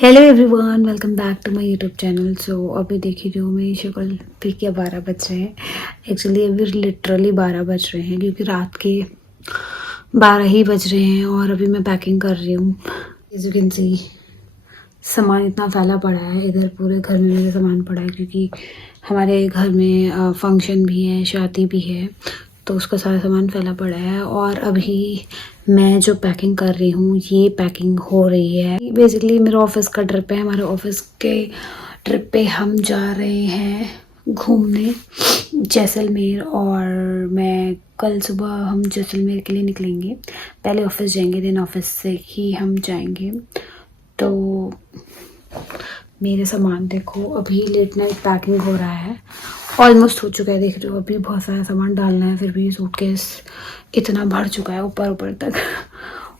Hello everyone, welcome back to my YouTube channel. So अभी देखिए जो मेरी शक्ल फिर क्या 12 बज रहे हैं। एक्चुअली अभी लिटरली 12 बज रहे हैं क्योंकि रात के 12 ही बज रहे हैं और अभी मैं पैकिंग कर रही हूँ। एज यू कैन सी सामान इतना फैला पड़ा है, इधर पूरे घर में मेरा सामान पड़ा है क्योंकि हमारे घर में फंक्शन भी है, शादी भी है, तो उसका सारा सामान फैला पड़ा है। और अभी मैं जो पैकिंग कर रही हूँ ये पैकिंग हो रही है। बेसिकली मेरा ऑफिस का ट्रिप है, हमारे ऑफिस के ट्रिप पे हम जा रहे हैं घूमने जैसलमेर। और मैं कल सुबह हम जैसलमेर के लिए निकलेंगे, पहले ऑफिस जाएंगे देन ऑफिस से ही हम जाएंगे। तो मेरे सामान देखो, अभी लेट नाइट पैकिंग हो रहा है, ऑलमोस्ट हो चुका है। देख रहे हो अभी बहुत सारा सामान डालना है, फिर भी सूटकेस इतना भर चुका है ऊपर ऊपर तक।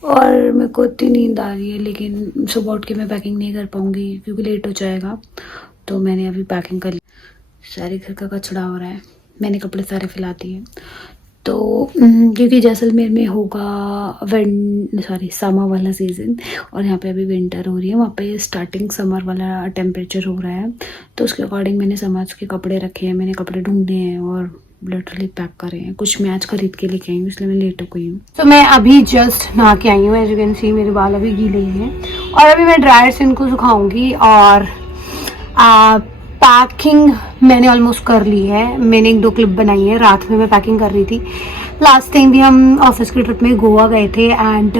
और मेरे को इतनी नींद आ रही है, लेकिन सुबह उठ के मैं पैकिंग नहीं कर पाऊँगी क्योंकि लेट हो जाएगा। तो मैंने अभी पैकिंग कर ली। सारे घर का कचरा हो रहा है, मैंने कपड़े सारे फैला दिए। तो क्योंकि जैसलमेर में होगा समर वाला सीज़न और यहाँ पे अभी विंटर हो रही है, वहाँ पे स्टार्टिंग समर वाला टेम्परेचर हो रहा है। तो उसके अकॉर्डिंग मैंने समर्स के कपड़े रखे हैं, मैंने कपड़े ढूंढे हैं और लिटरली पैक करे हैं। कुछ मैं आज खरीद के लेके आई हूँ इसलिए मैं लेट हो गई हूँ। तो मैं अभी जस्ट नहा के आई हूँ, एज यू कैन सी मेरे बाल अभी गीले हैं और अभी मैं ड्रायर से इनको सुखाऊंगी। और पैकिंग मैंने ऑलमोस्ट कर ली है, मैंने 1-2 क्लिप बनाई है। रात में मैं पैकिंग कर रही थी। लास्ट टाइम भी हम ऑफिस की ट्रिप में गोवा गए थे एंड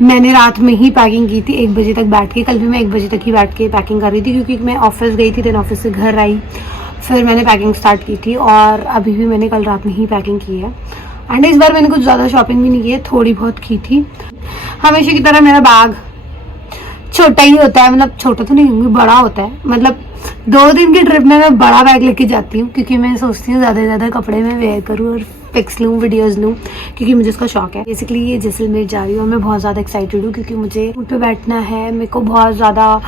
मैंने रात में ही पैकिंग की थी 1 बजे तक बैठ के। कल भी मैं 1 बजे तक ही बैठ के पैकिंग कर रही थी क्योंकि मैं ऑफिस गई थी, देन ऑफिस से घर आई, फिर मैंने पैकिंग स्टार्ट की थी। और अभी भी मैंने कल रात में ही पैकिंग की है एंड इस बार मैंने कुछ ज़्यादा शॉपिंग भी नहीं की है, थोड़ी बहुत की थी। हमेशा की तरह मेरा बैग छोटा ही होता है, मतलब छोटा तो नहीं होंगे, बड़ा होता है। मतलब 2 दिन की ट्रिप में मैं बड़ा बैग लेके जाती हूँ क्योंकि मैं सोचती हूँ ज़्यादा से ज़्यादा कपड़े में वेयर करूँ और पिक्स लूँ, वीडियोज़ लूँ, क्योंकि मुझे उसका शौक है। बेसिकली ये जैसलमेर जा रही हूँ और मैं बहुत ज़्यादा एक्साइटेड हूँ क्योंकि मुझे उन पर बैठना है। मेरे को बहुत ज़्यादा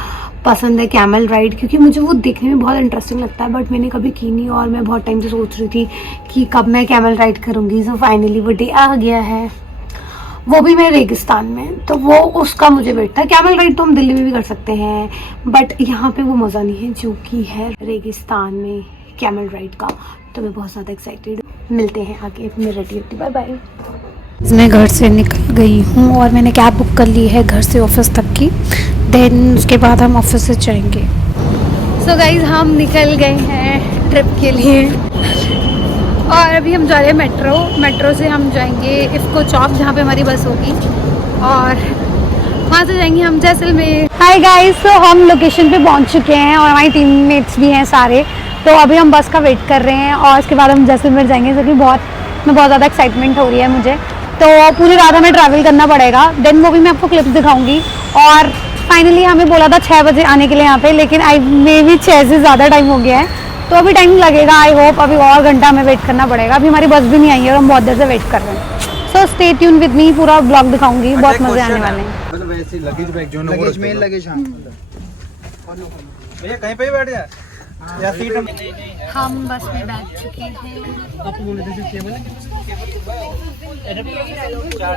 पसंद है कैमल राइड, क्योंकि मुझे वो देखने में बहुत इंटरेस्टिंग लगता है, बट मैंने कभी की नहीं और मैं बहुत टाइम से सोच रही थी कि कब मैं कैमल राइड करूँगी। सो फाइनली वो डे आ गया है, वो भी मैं रेगिस्तान में, तो वो उसका मुझे वेट था। कैमल राइड तो हम दिल्ली में भी कर सकते हैं बट यहाँ पे वो मज़ा नहीं है जो कि है रेगिस्तान में कैमल राइड का। तो मैं बहुत ज़्यादा एक्साइटेड हूँ। मिलते हैं आगे, मैं रेडी होती, बाय बाय। मैं घर से निकल गई हूँ और मैंने कैब बुक कर ली है घर से ऑफिस तक की, देन उसके बाद हम ऑफिस से जाएंगे। सो गाइज हम निकल गए हैं ट्रिप के लिए और अभी हम जा रहे हैं मेट्रो से हम जाएंगे इफ़को चौक जहाँ पे हमारी बस होगी और वहाँ से जाएंगे हम जैसलमेर। हाय गाइस, तो हम लोकेशन पे पहुँच चुके हैं और हमारी टीममेट्स भी हैं सारे। तो अभी हम बस का वेट कर रहे हैं और उसके बाद हम जैसलमेर जाएंगे, जो कि बहुत ज़्यादा एक्साइटमेंट हो रही है मुझे। तो पूरी रात हमें ट्रैवल करना पड़ेगा, देन वो भी मैं आपको क्लिप्स दिखाऊँगी। और फाइनली हमें बोला था 6 बजे आने के लिए यहाँ पे, लेकिन मे भी 6 से ज़्यादा टाइम हो गया है, तो अभी टाइम लगेगा। आई होप अभी और घंटा हमें वेट करना पड़ेगा। अभी हमारी बस भी नहीं आई है और हम बहुत देर से वेट कर रहे हैं। So stay tune with me, पूरा ब्लॉग दिखाऊंगी, बहुत मजे आने वाले हैं। मतलब वैसे लगेज बैग जो लगेज मेन लगेज। हां भैया कहीं पे बैठ जा या सीट हम बस में बैठ चुके हैं। आप बोले थे केबल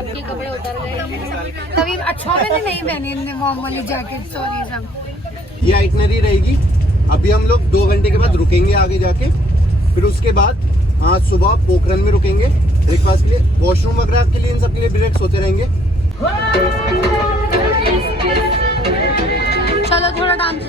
के कपड़े उतर गए। कभी अच्छा मैंने नहीं पहने नॉर्मली जैकेट, सॉरी सब। ये आइटनरी रहेगी। अभी हम लोग 2 घंटे के बाद रुकेंगे आगे जाके, फिर उसके बाद आज सुबह पोखरन में रुकेंगे ब्रेकफास्ट के लिए। वॉशरूम वगैरह के लिए इन सब के लिए ब्रेक्स होते रहेंगे। चलो थोड़ा डांस दे।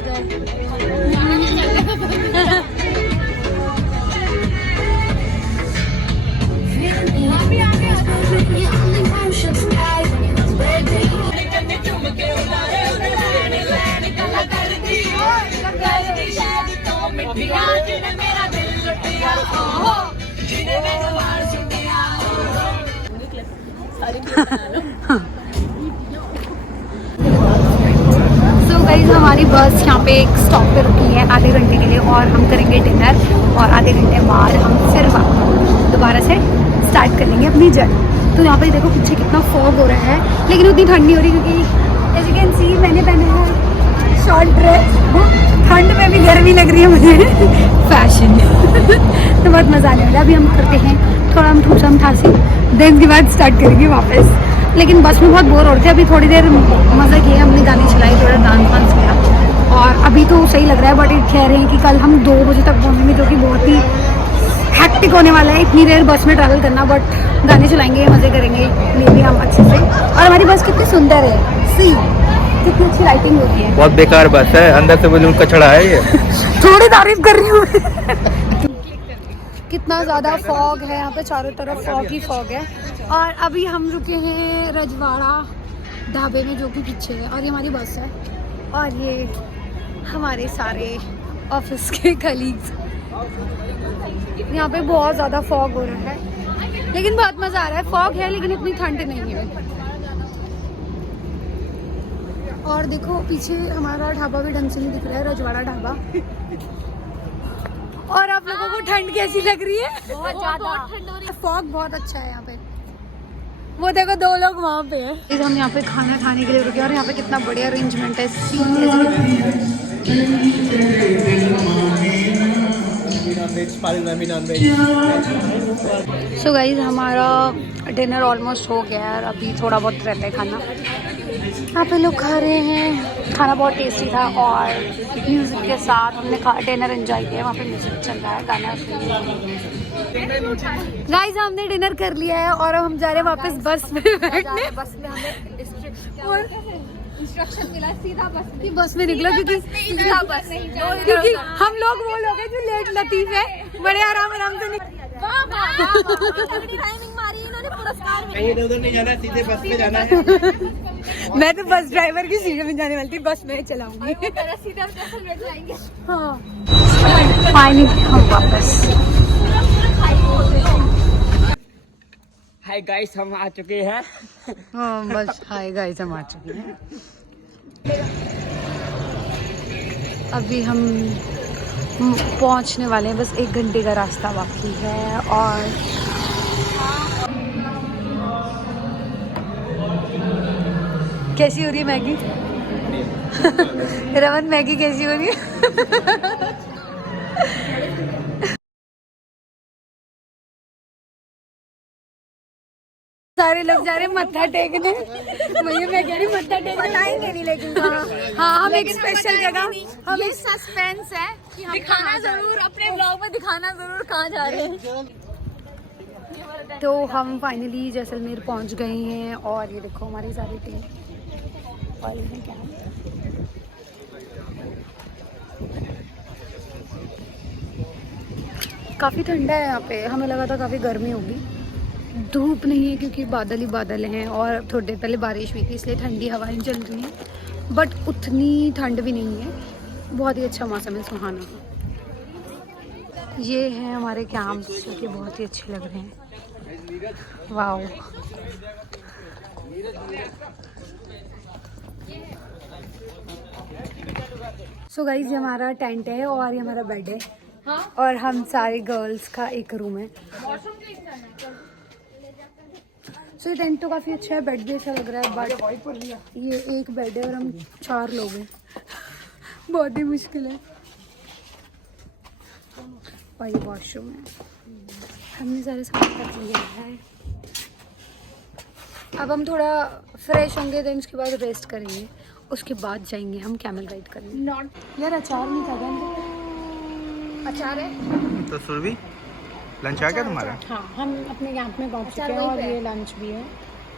सो गाइस हमारी बस यहाँ पे एक स्टॉप पे रुकी है आधे घंटे के लिए और हम करेंगे डिनर और आधे घंटे बाद हम फिर दोबारा से स्टार्ट करेंगे अपनी जर्नी। तो यहाँ पे देखो पीछे कितना फॉग हो रहा है, लेकिन उतनी ठंड नहीं हो रही क्योंकि एज यू कैन सी मैंने पहना है शॉर्ट ड्रेस। ठंड में भी गर्मी लग रही है मुझे फैशन। तो बहुत मज़ा आने वाला। अभी हम करते हैं थोड़ा हम ठूसम ठासी, देन के बाद स्टार्ट करेंगे वापस। लेकिन बस में बहुत बोर हो रहे थे, अभी थोड़ी देर मज़ा किया, हमने गाने चलाई, थोड़ा डांस वांस किया, और अभी तो सही लग रहा है, बट कह रहे हैं कि कल हम 2 बजे तक पहुँचेंगे, जो कि बहुत ही हैक्टिक होने वाला है इतनी देर बस में ट्रैवल करना। बट गाने चलाएंगे, मज़े करेंगे मे भी हम अच्छे से। और हमारी बस कितनी सुंदर है, सी कितनी अच्छी लाइटिंग होती है। बहुत बेकार बस है, अंदर से बलून कचड़ा है ये। थोड़ी तारीफ कर रही हूँ कितना ज़्यादा फॉग है यहाँ पे, चारों तरफ फॉग ही फॉग है। और अभी हम रुके हैं रजवाड़ा ढाबे में, जो कि पीछे है, और ये हमारी बस है और ये हमारे सारे ऑफिस के कलीग्स। यहाँ पे बहुत ज़्यादा फॉग हो रहा है, लेकिन बहुत मज़ा आ रहा है। फॉग है लेकिन इतनी ठंड नहीं है। और देखो पीछे हमारा ढाबा भी ढंग से नहीं दिख रहा है, रजवाड़ा ढाबा। और आप लोगों को ठंड कैसी लग रही है? बहुत ज्यादा ठंड हो रही है। फॉग बहुत अच्छा है यहाँ पे। वो देखो 2 लोग वहाँ पे हैं। हम यहाँ पे खाना खाने के लिए रुके और यहाँ पे कितना बढ़िया अरेंजमेंट है। सो गाइस हमारा डिनर ऑलमोस्ट हो गया है, अभी थोड़ा बहुत रहता है खाना। यहाँ पे लोग खा रहे हैं, खाना बहुत टेस्टी था और म्यूज़िक के साथ हमने डिनर एंजॉय किया। वहाँ पे म्यूज़िक चल रहा है, गाना गाइस हमने डिनर कर लिया है और हम जा रहे हैं वापस बस में बैठने। बस में हमें इंस्ट्रक्शन मिला सीधा बस में निकलो, क्योंकि हम लोग वो लोग हैं जो लेट लतीफ है, बड़े आराम से टाइमिंग मारी इन्होंने, पुरस्कार मिला। उधर नहीं जाना, सीधे बस में जाना है। मैं तो बस ड्राइवर की सीट में जाने वाली थी, बस में चलाऊंगी। सीधा जैसलमेर जाएंगे। हाँ फाइनली हम वापस। हाय गाइस, हम आ चुके हैं। हाँ बस हाय गाइस हम आ चुके हैं। अभी हम पहुंचने वाले हैं, बस 1 घंटे का रास्ता बाकी है। और कैसी हो रही है मैगी? रमन मैगी कैसी हो रही है? सारे लोग जा रहे हैं मत्था टेकने। भैया मैं कह रही मत्था टेकने बताएंगे नहीं लेकिन हाँ हम एक स्पेशल जगह, हम ये सस्पेंस है कि हम दिखाना जरूर, अपने ब्लॉग में दिखाना जरूर कहाँ जा रहे हैं। तो हम फाइनली जैसलमेर पहुंच गए हैं और ये देखो हमारी सारी टीम। और ये क्या काफ़ी ठंडा है यहाँ पे, हमें लगा था काफ़ी गर्मी होगी। धूप नहीं है क्योंकि बादल ही बादल हैं और थोड़ी देर पहले बारिश हुई थी, इसलिए ठंडी हवाएं चल रही हैं, बट उतनी ठंड भी नहीं है। बहुत ही अच्छा मौसम है, सुहाना। ये हैं हमारे कैंप्स जो कि बहुत ही अच्छे लग रहे हैं। वाओ सो गाइस ये हमारा टेंट है और ये हमारा बेड है। हाँ? और हम सारे गर्ल्स का एक रूम है। सो ये टेंट तो काफ़ी अच्छा है, बेड भी अच्छा लग रहा है, बट ये एक बेड है और हम 4 लोग हैं। बहुत ही मुश्किल है। और ये वॉशरूम है, हमने सारे सामान रख लिया है। अब हम थोड़ा फ्रेश होंगे, देन उसके बाद रेस्ट करेंगे, उसके बाद जाएंगे हम कैमल राइड करेंगे। यार अचार नहीं था, अचार है तो सुरभि लंच आ गया तुम्हारा? हाँ हम अपने कैंप में पहुंच चुके हैं और ये लंच भी है,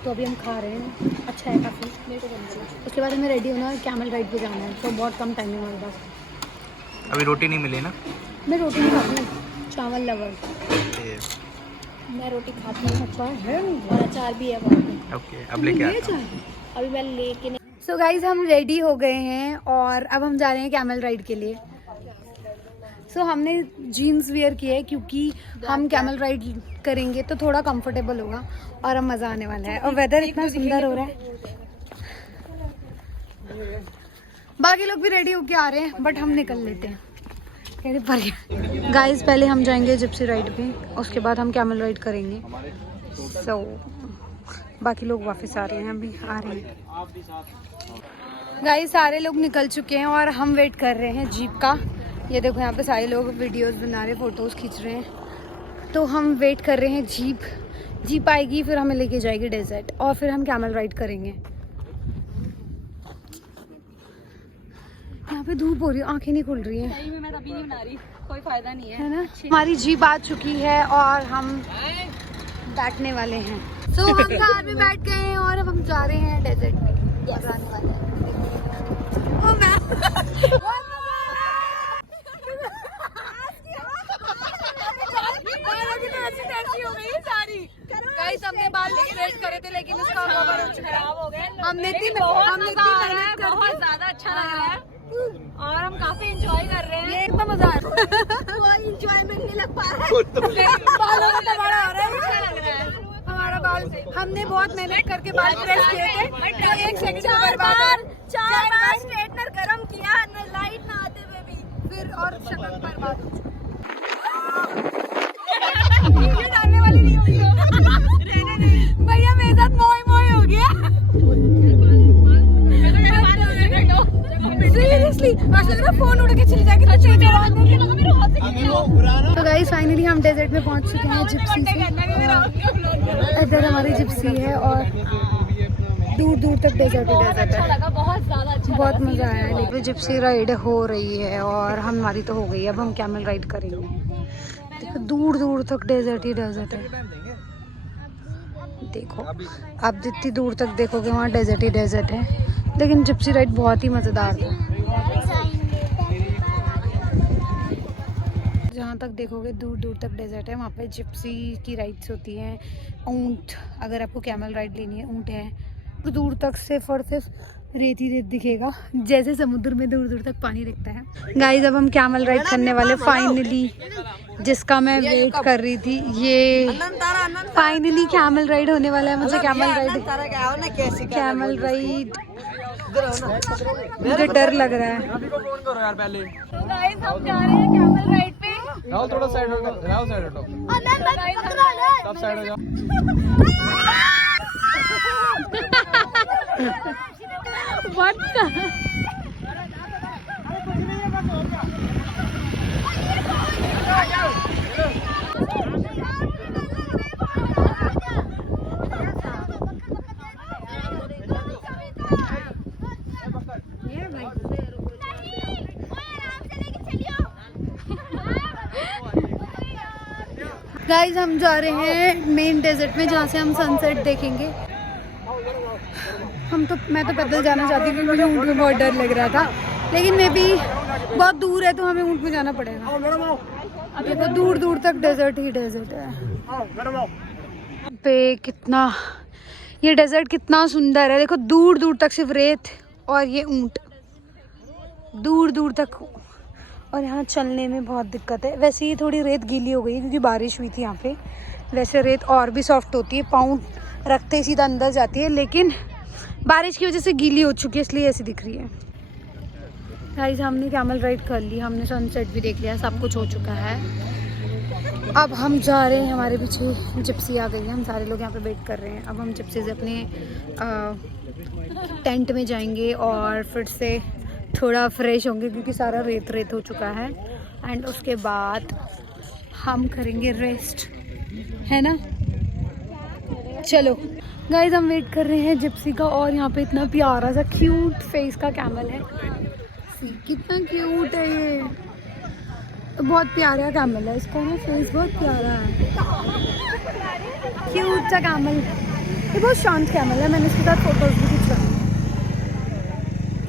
तो अभी हम खा रहे हैं। अच्छा है काफ़ी। उसके बाद हमें रेडी होना है, कैमल राइड पे जाना है, तो बहुत कम टाइम है हमारे पास। अभी रोटी नहीं मिली ना? मैं रोटी नहीं खाती, चावल लवर। मैं रोटी खाती हूँ। अच्छा है और अचार भी है वहाँ पे। ओके, अब लेके आता हूँ। अभी मैं लेके नहीं। सो गाइज हम रेडी हो गए हैं और अब हम जा रहे हैं कैमल राइड के लिए। सो हमने जीन्स वेयर किए है क्योंकि हम कैमल राइड करेंगे तो थोड़ा कंफर्टेबल होगा और अब मज़ा आने वाला है। और वेदर इतना सुंदर हो रहा है, बाकी लोग भी रेडी होके आ रहे हैं, बट हम निकल लेते हैं। गाइस पहले हम जाएंगे जिप्सी राइड पे, उसके बाद हम कैमल राइड करेंगे। सो बाकी लोग वापस आ रहे हैं, अभी आ रहे हैं। गाइस सारे लोग निकल चुके हैं और हम वेट कर रहे हैं जीप का। ये देखो यहाँ पे सारे लोग वीडियोस बना रहे, फोटोज़ खींच रहे हैं। तो हम वेट कर रहे हैं जीप आएगी, फिर हमें लेके जाएगी डेजर्ट और फिर हम कैमल राइड करेंगे। यहाँ यहाँ पे धूप हो रही है, आंखें नहीं खुल रही है। सही में मैं तभी नहीं बना रही, कोई फायदा नहीं है ना। हमारी जीप आ चुकी है और हम बैठने वाले हैं। सो हम कार में बैठ गए हैं और अब हम जा रहे हैं डेजर्ट में। जाने वाले हैं। गाइस हमने बाल स्ट्रेट करे थे लेकिन उसका खराब हो गए। हमने बहुत ज्यादा अच्छा लग रहा है और हम काफी एंजॉय कर रहे हैं। ये इतना मजा आ रहा है, कोई एंजॉयमेंट नहीं लग पा रहा है। बालों में तो बड़ा हो रहा है, अच्छा लग रहा है हमारा बाल। हमने बहुत मेहनत करके बाल प्रेस किए थे, तो एक सेकंड में बर्बाद हो। 4 बार स्ट्रेटनर गरम किया, लाइट ना आते हुए भी, फिर और शक्ल बर्बाद हो चुकी। वीडियो डालने वाली नहीं होगी भैया, मेरे साथ मोई हो गया सीरियसली। फोन उड़ के चली जाएगी तो गाइस फाइनली हम डेजर्ट में पहुंच चुके हैं जिप्सी से। इधर हमारी जिप्सी है और दूर दूर तक डेजर्ट ही डेजर्ट है। बहुत ज्यादा अच्छा, बहुत मजा आया है। लेकिन जिप्सी राइड हो रही है और हमारी तो हो गई, अब हम कैमल राइड करेंगे। देखो दूर दूर तक डेजर्ट ही डेजर्ट है। देखो आप जितनी दूर तक देखोगे वहाँ डेजर्ट ही डेजर्ट है, लेकिन जिप्सी राइड बहुत ही मज़ेदार है। जहाँ तक देखोगे दूर दूर तक डेजर्ट है। वहाँ पे जिप्सी की राइड्स होती हैं। ऊंट, अगर आपको कैमल राइड लेनी है, ऊंट है। तो दूर तक सिर्फ और सिर्फ रेत ही रेत दिखेगा, जैसे समुद्र में दूर दूर तक पानी दिखता है। गाइस अब हम कैमल राइड करने वाले फाइनली, जिसका मैं वेट कर रही थी। ये फाइनली कैमल राइड होने वाला है। मुझे कैमल राइड मुझे डर लग रहा है। तो गाइस हम जा रहे हैं कैमल राइड पे। राहुल थोड़ा साइड हो जाओ, राहुल साइड हटो, सब साइड हो जाओ। What the? गाइस हम जा रहे हैं मेन डेजर्ट में, जहाँ से हम सनसेट देखेंगे। मैं तो पैदल जाना चाहती हूँ क्योंकि मुझे ऊँट में बहुत डर लग रहा था, लेकिन मे भी बहुत दूर है तो हमें ऊँट में जाना पड़ेगा। देखो दूर दूर तक डेजर्ट ही डेजर्ट है। पे कितना ये डेजर्ट कितना सुंदर है। देखो दूर दूर तक सिर्फ रेत और ये ऊँट दूर दूर तक। और यहाँ चलने में बहुत दिक्कत है। वैसे ही थोड़ी रेत गीली हो गई क्योंकि बारिश हुई थी यहाँ पे। वैसे रेत और भी सॉफ्ट होती है, पाँव रखते ही सीधा अंदर जाती है, लेकिन बारिश की वजह से गीली हो चुकी है, इसलिए ऐसी दिख रही है। गाइस हमने कैमल राइड कर ली, हमने सनसेट भी देख लिया, सब कुछ हो चुका है। अब हम जा रहे हैं, हमारे पीछे जिप्सी आ गई है, हम सारे लोग यहाँ पे वेट कर रहे हैं। अब हम जिप्सी से अपने टेंट में जाएंगे और फिर से थोड़ा फ्रेश होंगे क्योंकि सारा रेत रेत हो चुका है। एंड उसके बाद हम करेंगे रेस्ट, है ना। चलो गाइस हम वेट कर रहे हैं जिप्सी का, और यहाँ पे इतना प्यारा सा क्यूट फेस का कैमल है। कितना क्यूट है ये, तो बहुत प्यारा कैमल है, इसका ना फेस बहुत प्यारा है, क्यूट सा कैमल। ये बहुत शांत कैमल है, मैंने इसके साथ फोटोज भी खिंचवाई।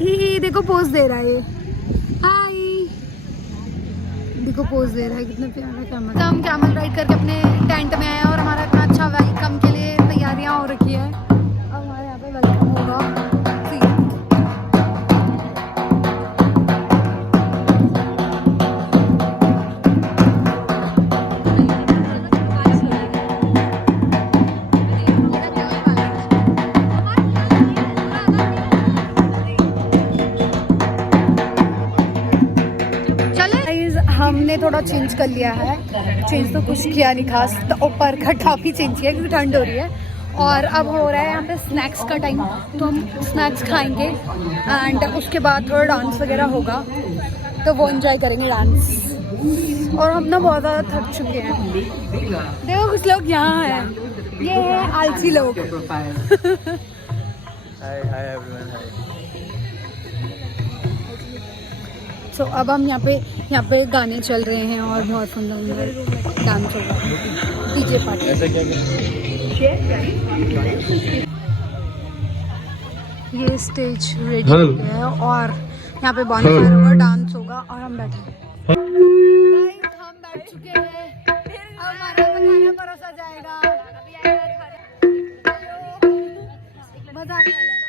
ये देखो पोज दे रहा है ये, हाय देखो पोज दे रहा है, कितना प्यारा कैमल। हम कैमल राइड करके अपने टेंट में आए हैं और हमारा इतना अच्छा वेलकम के लिए तैयारियां हो रखी है। अब हमारे यहाँ पे वेलकम होगा। हमने थोड़ा चेंज कर लिया है, चेंज तो कुछ किया नहीं खास, तो ऊपर का काफ़ी चेंज किया क्योंकि ठंड हो रही है। और अब हो रहा है यहाँ पे स्नैक्स का टाइम, तो हम स्नैक्स खाएंगे एंड उसके बाद थोड़ा डांस वगैरह होगा, तो वो एंजॉय करेंगे डांस। और हम ना बहुत ज़्यादा थक चुके हैं। देखो कुछ लोग यहाँ हैं, ये है आलसी लोग। सो अब हम यहाँ पे गाने चल रहे हैं और बहुत सुंदर डांस चल रहा है, डीजे पार्टी। ये स्टेज रेडी हो गया है और यहाँ पे बॉनफायर होगा, डांस होगा और हम बैठे हैं। हम बैठ चुके हैं, अब हमारा खाना परोसा जाएगा। मजा आने वाला है।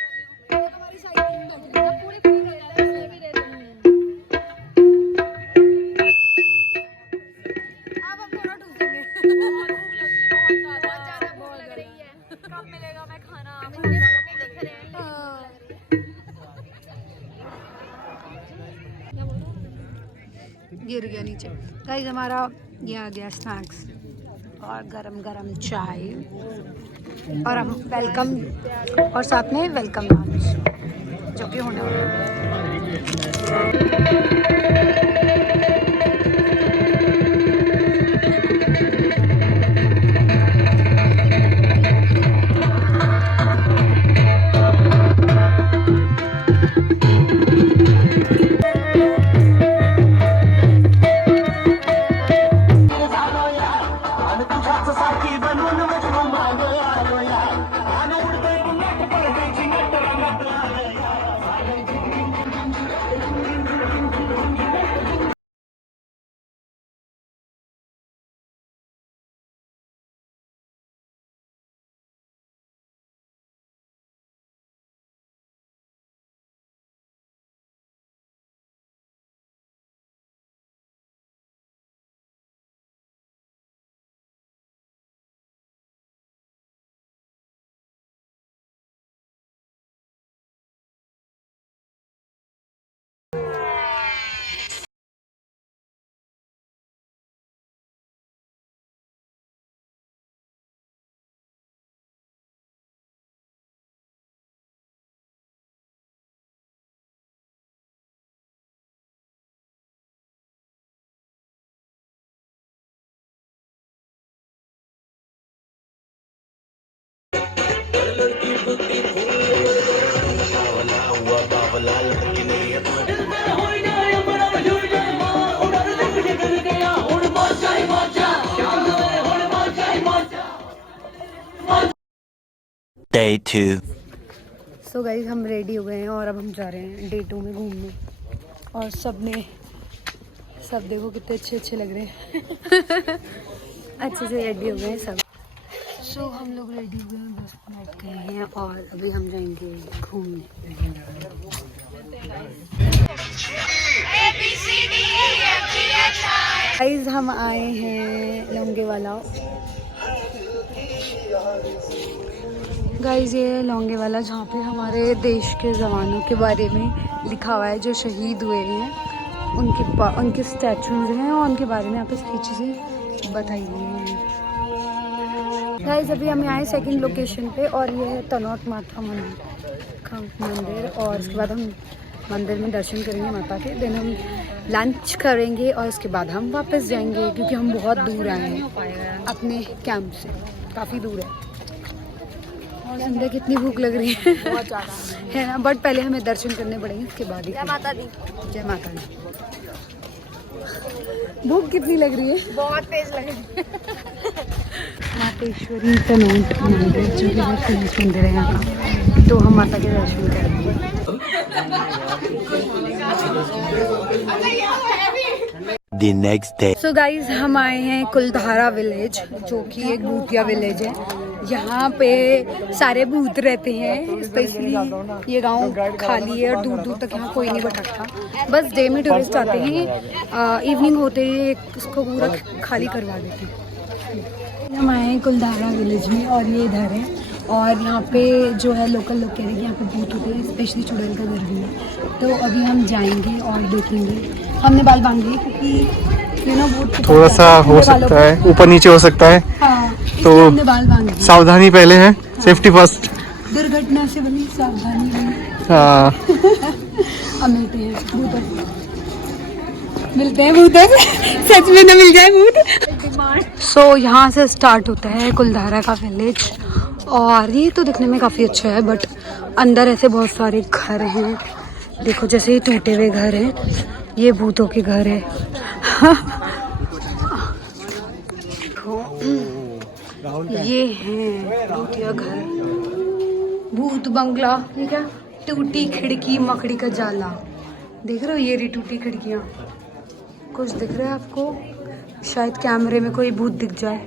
हमारी साइड में बैठ रही है, पूरी इसलिए भी रेडी हैं। अब हम थोड़ा टूटेंगे। बहुत ज्यादा भूख लग रही है। कब मिलेगा मैं खाना? मुझे फोटो दिख रहे हैं। गिर गया नीचे। गाइस हमारा ये आ गया स्नैक्स और गरम गरम चाय और हम वेलकम और साथ में वेलकम लंच जो कि होने वाला है। Day 2. सो गाइस हम रेडी हो गए हैं और अब हम जा रहे हैं डे 2 में घूमने और सब देखो कितने अच्छे लग रहे हैं। अच्छे से रेडी हो गए हैं सब। सो हम लोग रेडी हो गए हैं, बस बैठ गए हैं और अभी हम जाएंगे घूमने। गाइस हम आए हैं लोंगेवाला। गाइस ये लोंगेवाला जहाँ पे हमारे देश के जवानों के बारे में लिखा हुआ है जो शहीद हुए हैं, उनके स्टैचूज हैं और उनके बारे में यहाँ पे सही चीज़ें बताई गई हैं। गाइस अभी हम आए सेकंड लोकेशन पे और ये है तनोट माता मंदिर और उसके बाद हम मंदिर में दर्शन करेंगे माता के, देन हम लंच करेंगे और उसके बाद हम वापस जाएंगे क्योंकि हम बहुत दूर आए हैं अपने कैंप से, काफ़ी दूर है और अंदर कितनी भूख लग रही है बहुत ज़्यादा है ना, बट पहले हमें दर्शन करने पड़ेंगे उसके बाद ही। जय माता दी। जय माता दी। भूख कितनी लग रही है? बहुत तेज लग रही है। मातेश्वरी तनोट मंदिर जो कि बहुत फेमस मंदिर है यहाँ का, तो हम माता के दर्शन करेंगे। The next day. So guys हम आए हैं कुलधारा विलेज जो कि एक भूतिया विलेज है। यहाँ पे सारे भूत रहते हैं, स्पेशली ये गांव खाली है और दूर दूर तक यहाँ कोई नहीं भटकता, बस डे में टूरिस्ट आते हैं, इवनिंग होते ही इसको पूरा खाली करवा देते हैं। हम आए हैं कुलधारा विलेज में और ये इधर है और यहाँ पे जो है लोकल लोग कह रहे हैं कि यहाँ पे भूत होते हैं, स्पेशली चुड़ैल का घर भी है। तो अभी हम जाएंगे और देखेंगे। हमने बाल बांध लिए क्योंकि यू नो भूत थोड़ा सा हो सकता है, ऊपर नीचे हो सकता है, हाँ, तो हमने बाल बांध लिए। सावधानी पहले है, सेफ्टी फर्स्ट। दुर्घटना से बनी सावधानी बनी। हाँ। अब मिलते हैं भूतों से, मिलते हैं भूतों से, सच में ना मिल जाए भूत। सो यहाँ से स्टार्ट होता है कुलधारा का विलेज और ये तो दिखने में काफ़ी अच्छा है, बट अंदर ऐसे बहुत सारे घर हैं, देखो जैसे ये टूटे हुए घर हैं ये भूतों के घर है। ये है भूतिया घर, भूत बंगला। ये क्या? टूटी खिड़की मकड़ी का जाला। देख रहे हो ये रही टूटी खिड़कियाँ। कुछ दिख रहा है आपको? शायद कैमरे में कोई भूत दिख जाए।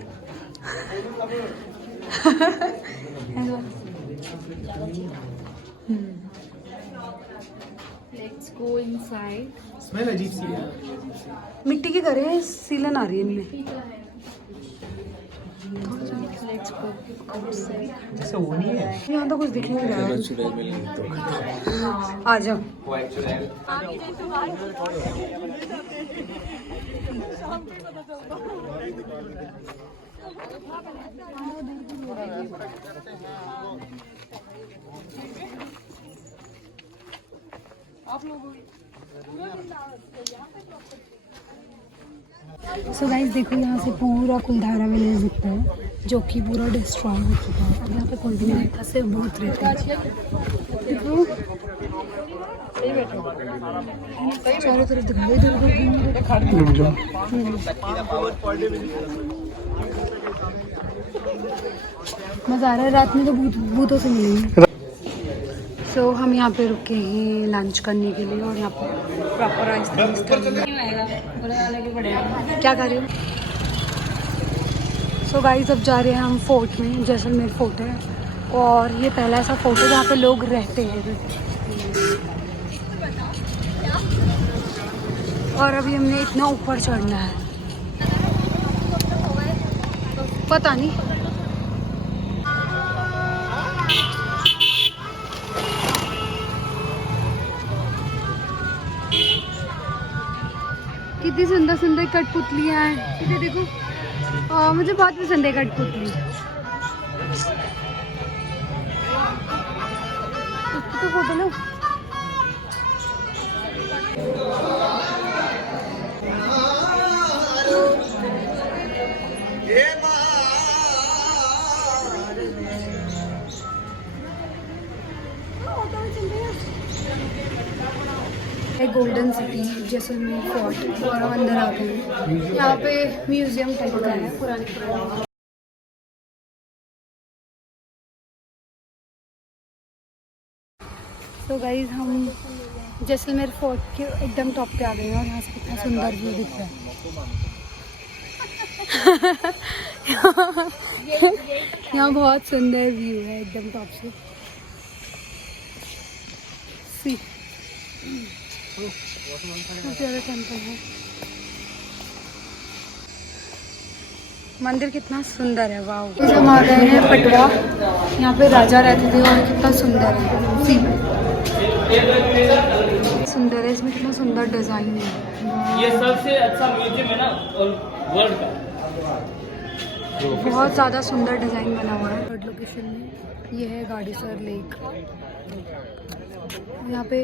Let's go inside. स्मेल अजीब सी है। मिट्टी के घर है, सीलन आ रही है इनमें। Let's go outside. जैसे वो नहीं है। यहाँ तो कुछ दिख नहीं रहा है। आ जाओ। सो गाइस देखो यहाँ से पूरा कुलधारा विलेज दिखता है, जो कि पूरा डिस्ट्रॉय हो चुका है। अब यहाँ पे कोई भी नहीं रहता, सिर्फ भूत रहते हैं। देखो चारों तरफ दिखाई इधर उधर मजा आ रहा है। रात में तो भूतों से मिलेंगे। सो हम यहाँ पे रुके हैं लंच करने के लिए, और यहाँ पे प्रॉपर आइसक्रीम क्या कर रहे हो? सो गाइस अब जा रहे हैं हम फोर्ट में। जैसलमेर फोर्ट है, और ये पहला ऐसा फोर्ट है जहाँ पे लोग रहते हैं। और अभी हमने इतना ऊपर चढ़ना है, पता नहीं। कितनी सुंदर सुंदर कठपुतलियाँ हैं। इधर देखो, मुझे बहुत पसंद है कठपुतली। तो फोटो लो। गोल्डन सिटी जैसलमेर फोर्ट, और हम अंदर आ गए हैं। यहाँ पे म्यूजियम टाइप का है पुराने। तो गाइज हम जैसलमेर फोर्ट के एकदम टॉप पे आ गए हैं, और यहाँ से कितना सुंदर व्यू दिख रहा है। यहाँ बहुत सुंदर व्यू है एकदम टॉप से। सी ज़्यादा टेम्पल है। मंदिर कितना सुंदर है, वाह। हम आ गए हैं पटवा। यहाँ पे राजा रहते थे, और कितना सुंदर है। सुंदर है, इसमें कितना सुंदर डिजाइन है। ये सबसे अच्छा म्यूजियम है ना वर्ल्ड का। बहुत ज़्यादा सुंदर डिज़ाइन बना हुआ है। थर्ड लोकेशन में ये है गाड़ीसर लेक। यहाँ पे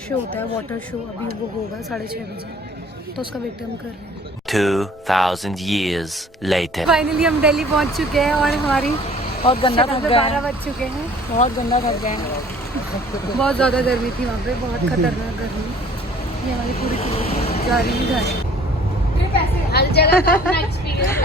शो होता है, वाटर शो। अभी वो होगा 6:30 बजे, तो उसका वेट हम कर रहे हैं। 2000 years later. फाइनली हम दिल्ली पहुँच चुके हैं, और हमारी बहुत गंदा थक गए 12 बज चुके हैं। बहुत गंदा थक गए हैं। बहुत ज़्यादा गर्मी थी वहाँ पे, बहुत खतरनाक गर्मी। ये हमारी पूरी टूर जा रही है घर। हर जगह का अपना एक्सपीरियंस